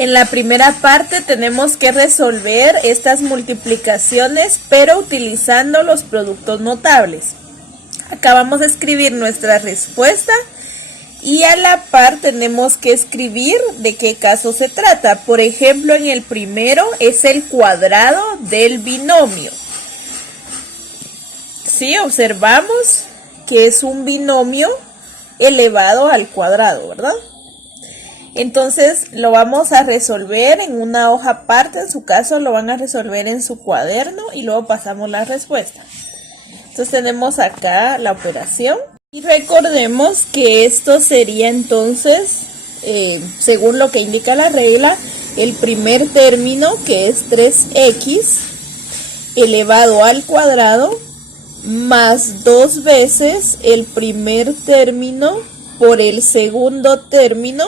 En la primera parte tenemos que resolver estas multiplicaciones, pero utilizando los productos notables. Acá vamos a escribir nuestra respuesta y a la par tenemos que escribir de qué caso se trata. Por ejemplo, en el primero es el cuadrado del binomio. Sí, observamos que es un binomio elevado al cuadrado, ¿verdad? Entonces lo vamos a resolver en una hoja aparte, en su caso lo van a resolver en su cuaderno y luego pasamos la respuesta. Entonces tenemos acá la operación y recordemos que esto sería entonces, según lo que indica la regla, el primer término, que es 3x elevado al cuadrado más 2 veces el primer término por el segundo término.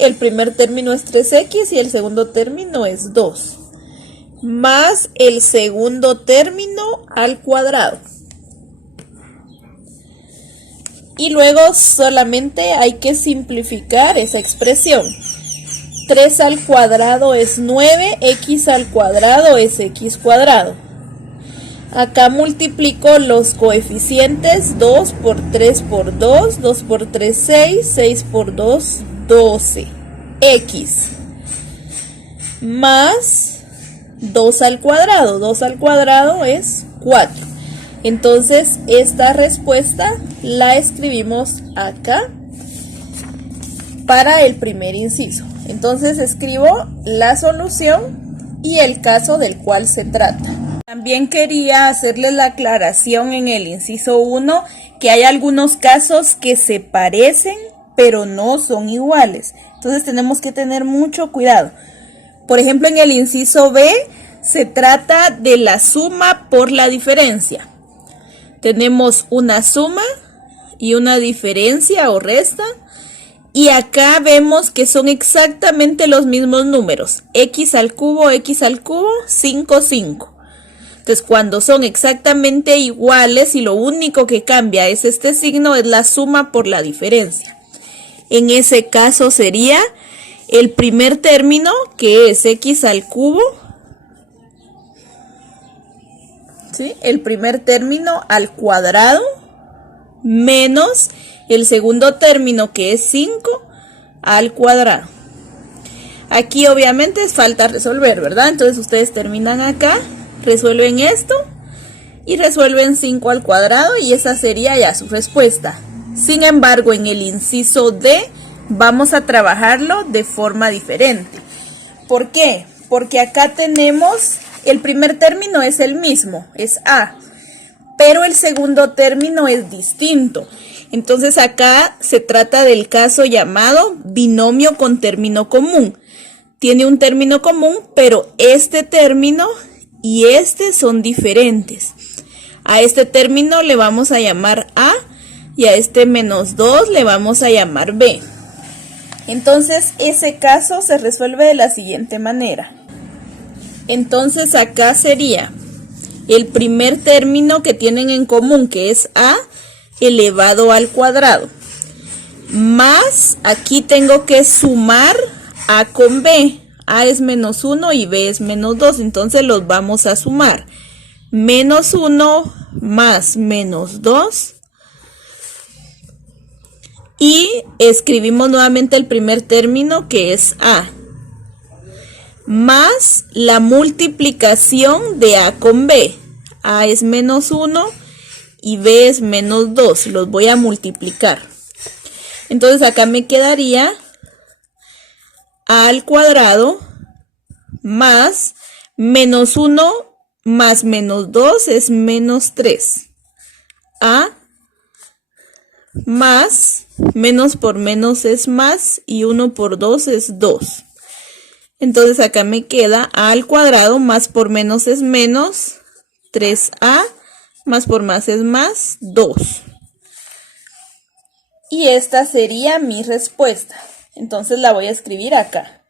El primer término es 3x y el segundo término es 2. Más el segundo término al cuadrado. Y luego solamente hay que simplificar esa expresión. 3 al cuadrado es 9, x al cuadrado es x cuadrado. Acá multiplico los coeficientes, 2 por 3 por 2, 2 por 3, 6, 6 por 2, 12, x, más 2 al cuadrado es 4. Entonces esta respuesta la escribimos acá para el primer inciso. Entonces escribo la solución y el caso del cual se trata. También quería hacerles la aclaración en el inciso 1 que hay algunos casos que se parecen pero no son iguales. Entonces tenemos que tener mucho cuidado. Por ejemplo, en el inciso B se trata de la suma por la diferencia. Tenemos una suma y una diferencia o resta. Y acá vemos que son exactamente los mismos números. X al cubo, 5, 5. Entonces, cuando son exactamente iguales y lo único que cambia es este signo, es la suma por la diferencia. En ese caso sería el primer término, que es x al cubo, ¿sí? El primer término al cuadrado, menos el segundo término, que es 5 al cuadrado. Aquí obviamente falta resolver, ¿verdad? Entonces ustedes terminan acá, resuelven esto y resuelven 5 al cuadrado y esa sería ya su respuesta. Sin embargo, en el inciso D vamos a trabajarlo de forma diferente. ¿Por qué? Porque acá tenemos, el primer término es el mismo, es A, pero el segundo término es distinto. Entonces acá se trata del caso llamado binomio con término común. Tiene un término común, pero este término y este son diferentes. A este término le vamos a llamar A y a este menos 2 le vamos a llamar B. Entonces ese caso se resuelve de la siguiente manera. Entonces acá sería el primer término que tienen en común, que es A elevado al cuadrado, más aquí tengo que sumar A con B. A es menos 1 y B es menos 2, entonces los vamos a sumar. Menos 1 más menos 2. Y escribimos nuevamente el primer término, que es A, más la multiplicación de A con B. A es menos 1 y B es menos 2. Los voy a multiplicar. Entonces acá me quedaría A al cuadrado más menos 1 más menos 2 es menos 3. A más menos por menos es más y 1 por 2 es 2. Entonces acá me queda A al cuadrado más por menos es menos 3A más por más es más 2. Y esta sería mi respuesta. Entonces la voy a escribir acá.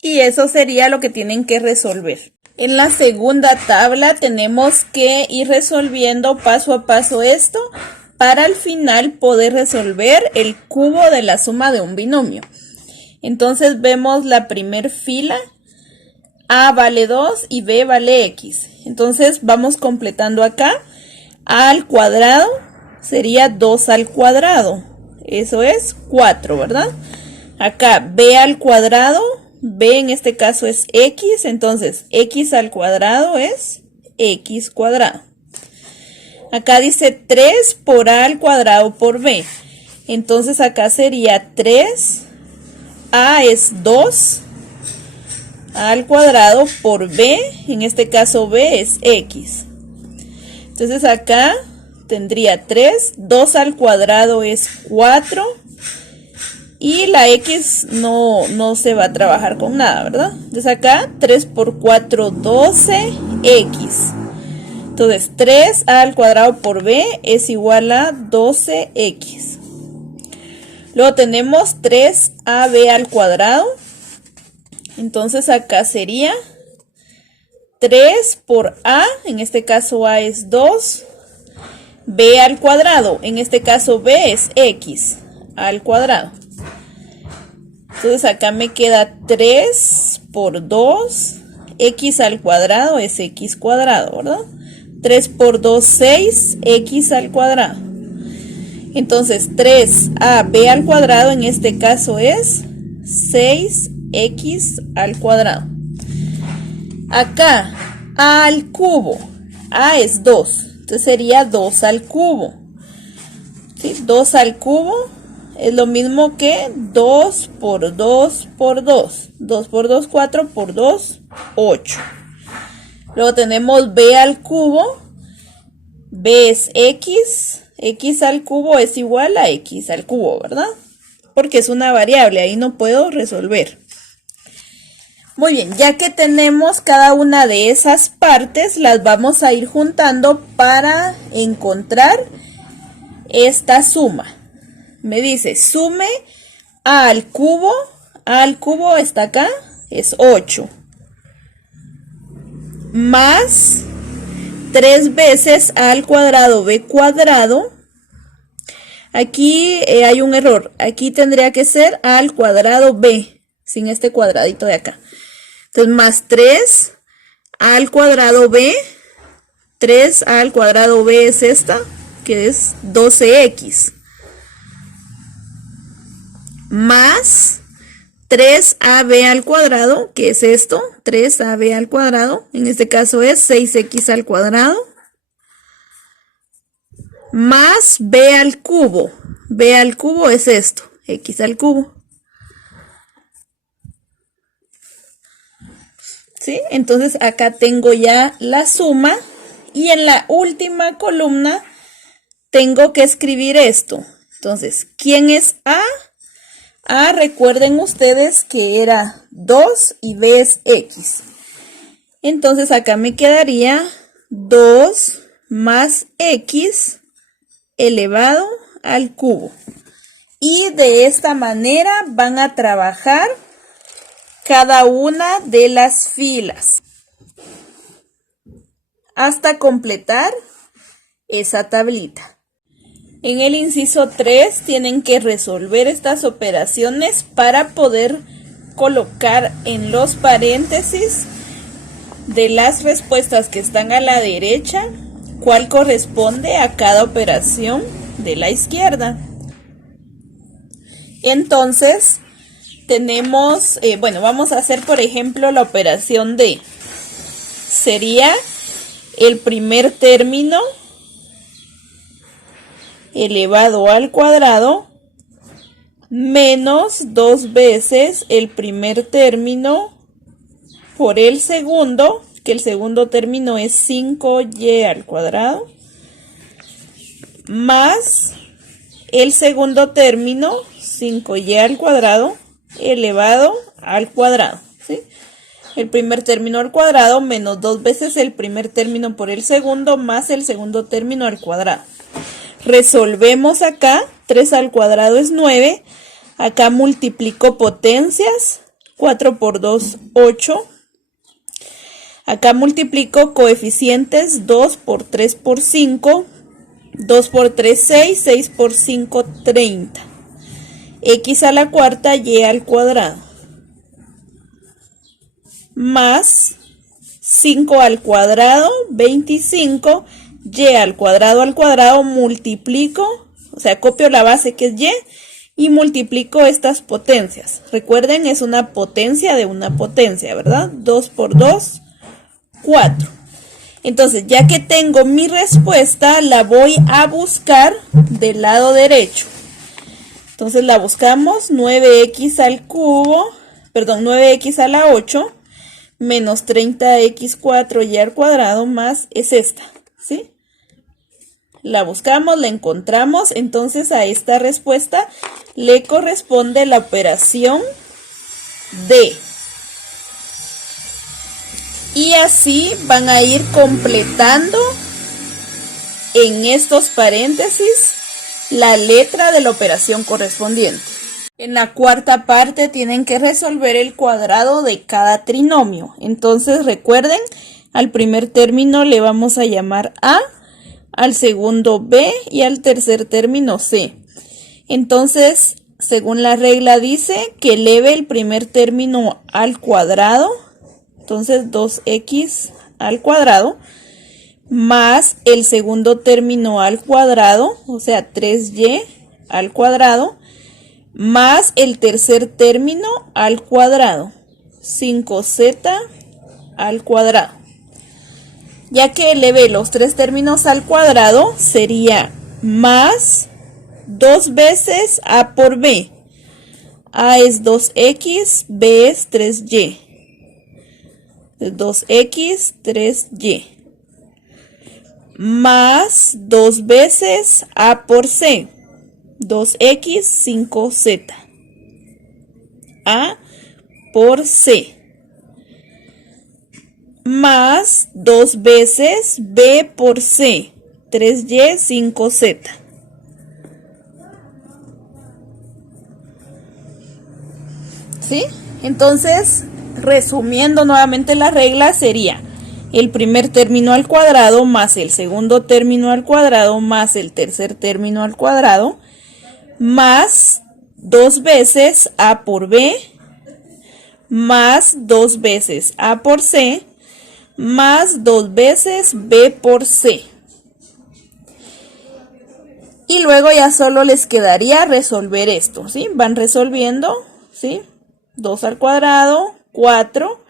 Y eso sería lo que tienen que resolver. En la segunda tabla tenemos que ir resolviendo paso a paso esto para al final poder resolver el cubo de la suma de un binomio. Entonces vemos la primer fila, A vale 2 y B vale X. Entonces vamos completando acá. A al cuadrado sería 2 al cuadrado. Eso es 4, ¿verdad? Acá B al cuadrado, B en este caso es X. Entonces X al cuadrado es X cuadrado. Acá dice 3 por A al cuadrado por B. Entonces acá sería 3. A es 2. A al cuadrado por B. En este caso B es X. Entonces acá tendría 3. 2 al cuadrado es 4. Y la X no se va a trabajar con nada, ¿verdad? Entonces acá 3 por 4, 12. X. Entonces 3A al cuadrado por B es igual a 12X. Luego tenemos 3AB al cuadrado. Entonces acá sería 3 por A, en este caso A es 2. B al cuadrado, en este caso B es X al cuadrado. Entonces acá me queda 3 por 2. X al cuadrado es X cuadrado, ¿verdad? 3 por 2, 6, X al cuadrado. Entonces 3AB al cuadrado en este caso es 6X al cuadrado. Acá A al cubo, A es 2, entonces sería 2 al cubo. ¿Sí? 2 al cubo es lo mismo que 2 por 2 por 2. 2 por 2, 4 por 2, 8. Luego tenemos B al cubo. B es X. X al cubo es igual a X al cubo, ¿verdad? Porque es una variable, ahí no puedo resolver. Muy bien, ya que tenemos cada una de esas partes, las vamos a ir juntando para encontrar esta suma. Me dice, sume A al cubo. A al cubo está acá, es 8. Más 3 veces A al cuadrado B cuadrado. Aquí hay un error. Aquí tendría que ser A al cuadrado B, sin este cuadradito de acá. Entonces, más 3 A al cuadrado B. 3A al cuadrado B es esta, que es 12X. Más 3AB al cuadrado, que es esto, 3AB al cuadrado, en este caso es 6X al cuadrado, más B al cubo. B al cubo es esto, X al cubo. ¿Sí? Entonces acá tengo ya la suma y en la última columna tengo que escribir esto. Entonces, ¿quién es A? A, recuerden ustedes que era 2 y B es X. Entonces acá me quedaría 2 más X elevado al cubo. Y de esta manera van a trabajar cada una de las filas hasta completar esa tablita. En el inciso 3 tienen que resolver estas operaciones para poder colocar en los paréntesis de las respuestas que están a la derecha cuál corresponde a cada operación de la izquierda. Entonces tenemos, vamos a hacer por ejemplo la operación D. Sería el primer término elevado al cuadrado menos 2 veces el primer término por el segundo, que el segundo término es 5y al cuadrado, más el segundo término 5y al cuadrado elevado al cuadrado, ¿sí? El primer término al cuadrado menos 2 veces el primer término por el segundo más el segundo término al cuadrado. Resolvemos acá, 3 al cuadrado es 9, acá multiplico potencias, 4 por 2, 8. Acá multiplico coeficientes, 2 por 3 por 5, 2 por 3, 6. 6 por 5, 30. X a la cuarta, y al cuadrado. Más 5 al cuadrado, 25. Y al cuadrado multiplico. O sea, copio la base que es y. Y multiplico estas potencias. Recuerden, es una potencia de una potencia, ¿verdad? 2 por 2, 4. Entonces, ya que tengo mi respuesta, la voy a buscar del lado derecho. Entonces, la buscamos 9x al cubo, perdón, 9x a la 8, menos 30x4 y al cuadrado, más es esta, ¿sí? La buscamos, la encontramos, entonces a esta respuesta le corresponde la operación D. Y así van a ir completando en estos paréntesis la letra de la operación correspondiente. En la cuarta parte tienen que resolver el cuadrado de cada trinomio. Entonces recuerden, al primer término le vamos a llamar A, al segundo B y al tercer término C. Entonces, según la regla dice que eleve el primer término al cuadrado. Entonces 2x al cuadrado más el segundo término al cuadrado, o sea 3y al cuadrado, más el tercer término al cuadrado, 5z al cuadrado. Ya que eleve los tres términos al cuadrado, sería más 2 veces a por b. A es 2x, b es 3y. 2x, 3y. Más 2 veces a por c. 2x, 5z. A por c. Más 2 veces b por c, 3y, 5z. ¿Sí? Entonces, resumiendo nuevamente la regla, sería el primer término al cuadrado más el segundo término al cuadrado más el tercer término al cuadrado más 2 veces a por b más 2 veces a por c más 2 veces b por c. Y luego ya solo les quedaría resolver esto, ¿sí? Van resolviendo, ¿sí? 2 al cuadrado, 4,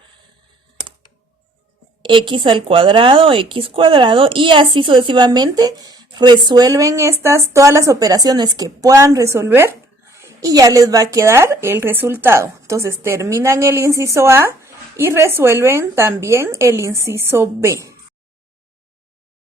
x al cuadrado, x cuadrado, y así sucesivamente resuelven todas las operaciones que puedan resolver y ya les va a quedar el resultado. Entonces terminan el inciso A y resuelven también el inciso B.